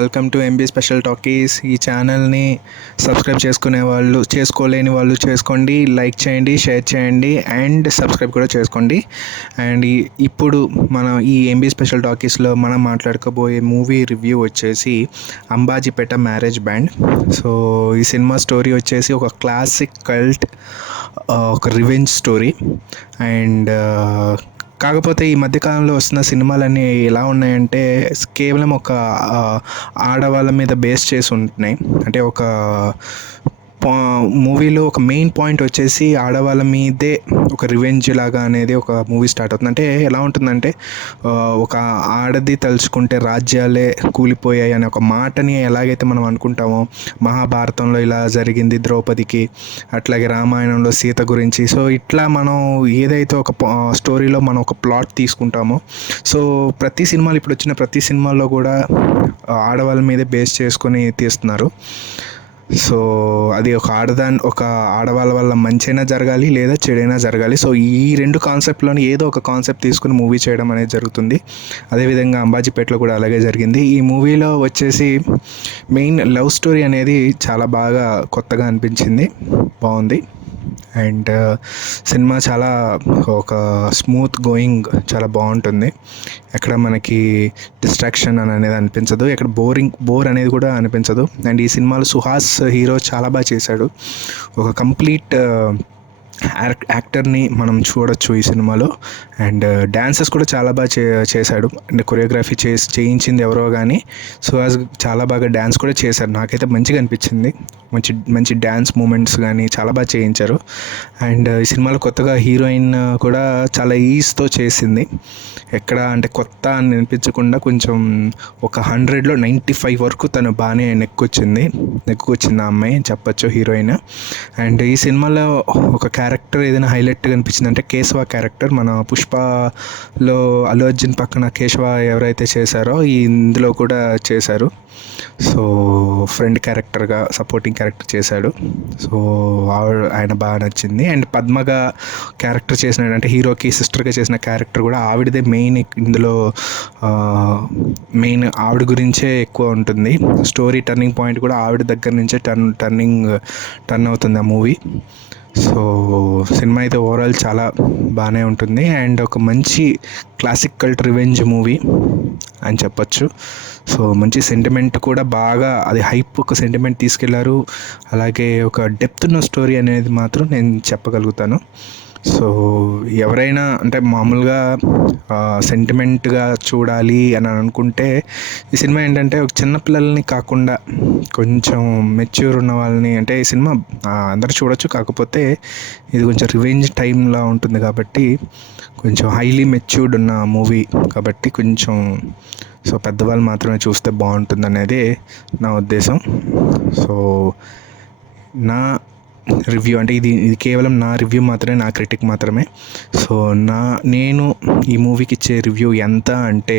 Welcome to MB special talkies. ఈ ఛానల్ని subscribe చేసుకోలేని వాళ్ళు చేసుకోండి, లైక్ చేయండి, షేర్ చేయండి అండ్ సబ్స్క్రైబ్ కూడా చేసుకోండి. అండ్ ఇప్పుడు మనం ఈ ఎంబీ స్పెషల్ టాకీస్లో మనం మాట్లాడుకోబోయే మూవీ రివ్యూ వచ్చేసి అంబాజీపేట మ్యారేజ్ బ్యాండ్. సో ఈ సినిమా స్టోరీ వచ్చేసి ఒక క్లాసిక్ కల్ట్, ఒక రివెంజ్ స్టోరీ. అండ్ కాకపోతే ఈ మధ్యకాలంలో వస్తున్న సినిమాలన్నీ ఎలా ఉన్నాయంటే కేవలం ఒక ఆడవాళ్ళ మీద బేస్ చేసి ఉంటున్నాయి. అంటే ఒక మూవీలో ఒక మెయిన్ పాయింట్ వచ్చేసి ఆడవాళ్ళ మీదే ఒక రివెంజ్ లాగా అనేది ఒక మూవీ స్టార్ట్ అవుతుంది. అంటే ఎలా ఉంటుందంటే ఒక ఆడది తలుచుకుంటే రాజ్యాలే కూలిపోయాయి అనే ఒక మాటని ఎలాగైతే మనం అనుకుంటామో, మహాభారతంలో ఇలా జరిగింది ద్రౌపదికి, అట్లాగే రామాయణంలో సీత గురించి. సో ఇట్లా మనం ఏదైతే ఒక స్టోరీలో మనం ఒక ప్లాట్ తీసుకుంటామో, సో ప్రతి సినిమాలు ఇప్పుడు వచ్చిన ప్రతి సినిమాల్లో కూడా ఆడవాళ్ళ మీదే బేస్ చేసుకొని తీస్తున్నారు. సో అది ఒక ఆడవాళ్ళ వల్ల మంచైనా జరగాలి లేదా చెడైనా జరగాలి. సో ఈ రెండు కాన్సెప్ట్లోని ఏదో ఒక కాన్సెప్ట్ తీసుకుని మూవీ చేయడం అనేది జరుగుతుంది. అదేవిధంగా అంబాజీపేటలో కూడా అలాగే జరిగింది. ఈ మూవీలో వచ్చేసి మెయిన్ లవ్ స్టోరీ అనేది చాలా బాగా కొత్తగా అనిపించింది, బాగుంది. అండ్ సినిమా చాలా ఒక స్మూత్ గోయింగ్, చాలా బాగుంటుంది. ఎక్కడ మనకి డిస్ట్రాక్షన్ అనేది అనిపించదు, ఎక్కడ బోర్ అనేది కూడా అనిపించదు. అండ్ ఈ సినిమాలో సుహాస్ హీరో చాలా బాగా చేశాడు. ఒక కంప్లీట్ యాక్టర్ని మనం చూడొచ్చు ఈ సినిమాలో. అండ్ డ్యాన్సెస్ కూడా చాలా బాగా చేశాడు. అండ్ కొరియోగ్రఫీ చేయించింది ఎవరో కానీ సుహాస్ చాలా బాగా డ్యాన్స్ కూడా చేశారు. నాకైతే మంచిగా అనిపించింది. మంచి డ్యాన్స్ మూమెంట్స్ కానీ చాలా బాగా చేయించారు. అండ్ ఈ సినిమాలో కొత్తగా హీరోయిన్ కూడా చాలా ఈజ్తో చేసింది. ఎక్కడ అంటే కొత్త అని అనిపించకుండా కొంచెం ఒక 100లో 95 వరకు తను బాగానే నెక్కొచ్చింది ఆ అమ్మాయి చెప్పచ్చు, హీరోయిన్. అండ్ ఈ సినిమాలో ఒక క్యారెక్టర్ ఏదైనా హైలైట్గా అనిపించింది అంటే కేశవ క్యారెక్టర్. మన పుష్పలో అల్లు అర్జున్ పక్కన కేశవ ఎవరైతే చేశారో ఇందులో కూడా చేశారు. సో ఫ్రెండ్ క్యారెక్టర్గా సపోర్టింగ్ క్యారెక్టర్ చేశాడు. సో ఆయన బాగా నచ్చింది. అండ్ పద్మగా క్యారెక్టర్ చేసిన అంటే హీరోకి సిస్టర్గా చేసిన క్యారెక్టర్ కూడా ఆవిడదే మెయిన్. ఇందులో మెయిన్ ఆవిడ గురించే ఎక్కువ ఉంటుంది. స్టోరీ టర్నింగ్ పాయింట్ కూడా ఆవిడ దగ్గర నుంచే టర్న్ అవుతుంది ఆ మూవీ. సో సినిమా అయితే ఓవరాల్ చాలా బాగానే ఉంటుంది. అండ్ ఒక మంచి క్లాసిక్ కల్ట్ రివెంజ్ మూవీ అని చెప్పచ్చు. సో మంచి సెంటిమెంట్ కూడా బాగా, అది హైప్ ఒక సెంటిమెంట్ తీసుకెళ్లారు. అలాగే ఒక డెప్త్ ఉన్న స్టోరీ అనేది మాత్రం నేను చెప్పగలుగుతాను. సో ఎవరైనా అంటే మామూలుగా సెంటిమెంట్గా చూడాలి అని అనుకుంటే ఈ సినిమా ఏంటంటే ఒక చిన్నపిల్లల్ని కాకుండా కొంచెం మెచ్యూర్ ఉన్న వాళ్ళని, అంటే ఈ సినిమా అందరూ చూడొచ్చు. కాకపోతే ఇది కొంచెం రివెంజ్ టైంలా ఉంటుంది కాబట్టి కొంచెం హైలీ మెచ్యూర్డ్ ఉన్న మూవీ కాబట్టి కొంచెం సో పెద్దవాళ్ళు మాత్రమే చూస్తే బాగుంటుంది అనేది నా ఉద్దేశం. సో నా రివ్యూ అంటే ఇది కేవలం నా రివ్యూ మాత్రమే, నా క్రిటిక్ మాత్రమే. సో నేను ఈ మూవీకి ఇచ్చే రివ్యూ ఎంత అంటే